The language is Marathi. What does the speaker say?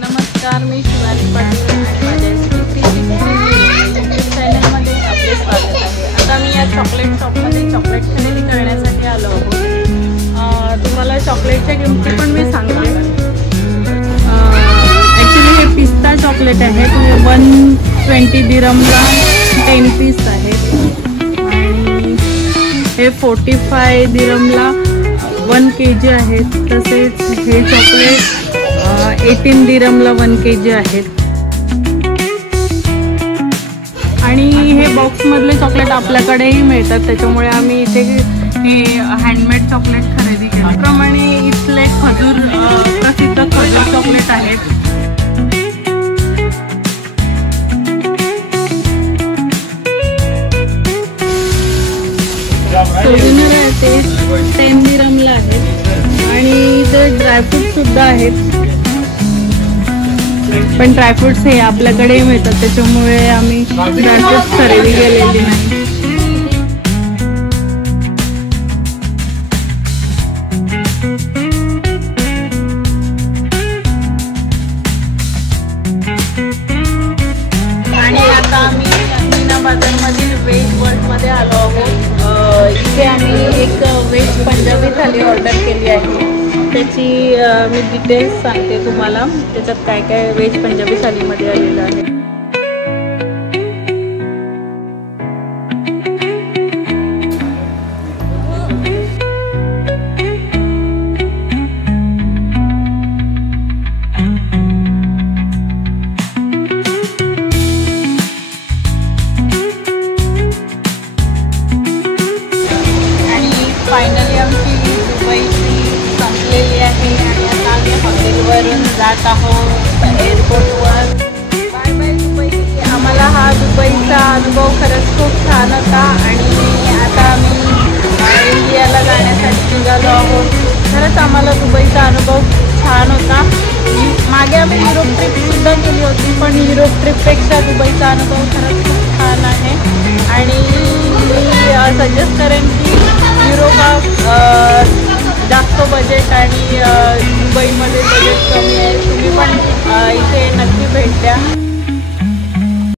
नमस्कार, मी शिवानी पाटील आणि माझ्या चॅनलमध्ये आपले स्वागत आहे। आता मी या चॉकलेट शॉपमध्ये चॉकलेट खरेदी करण्यासाठी आलो आहोत। तुम्हाला चॉकलेटच्या किमती पण मी सांगते। ॲक्च्युली हे पिस्ता चॉकलेट आहे, 120 दिरहमला 10 पीस आहेत आणि हे 45 दिरहमला 1 kg आहेत। तसेच हे चॉकलेट 18 दिरहमला 1 kg आहेत आणि हे बॉक्समधले चॉकलेट आपल्याकडेही मिळतात, त्याच्यामुळे आम्ही इथे हे हँडमेड चॉकलेट खरेदी केले। त्याप्रमाणे इथले खजूर प्रसिद्ध खजूर चॉकलेट आहेत। ओरिजिनल आहे ते 10 दिरहमला आहेत आणि इथे ड्रायफ्रूट सुद्धा आहेत, पण ड्रायफ्रुट्स हे आपल्याकडेही मिळतात, त्याच्यामुळे आम्ही ड्रायफ्रुट्स खरेदी केलेली नाही। आणि आता आम्ही मीना बाजारमधील व्हेज वर्ल्डमध्ये आलो आहोत। इथे आम्ही एक व्हेज पंजाबी थाली ऑर्डर केली आहे, त्याची मी डिटेल्स सांगते तुम्हाला। त्याच्यात काय काय व्हेज पंजाबी थालीमध्ये आलेलं आहे। आणि फायनली आमची दुबईची संपलेली आहे आणि आता आम्ही हॉटेलवरून जात आहोत एअरपोर्टवर। Bye bye Dubai. आम्हाला हा दुबईचा अनुभव खरंच खूप छान होता आणि आता आम्ही इंडियाला जाण्यासाठी निघालो आहोत। खरंच आम्हाला दुबईचा अनुभव छान होता। मागे आम्ही युरोप ट्रिपसुद्धा केली होती, पण युरोप ट्रिपपेक्षा दुबईचा अनुभव खरंच खूप छान आहे आणि मी सजेस्ट करेन की युरोप हा जास्त बजेट आणि दुबईमध्ये बजेट कमी आहे, तुम्ही पण इथे नक्की भेट द्या।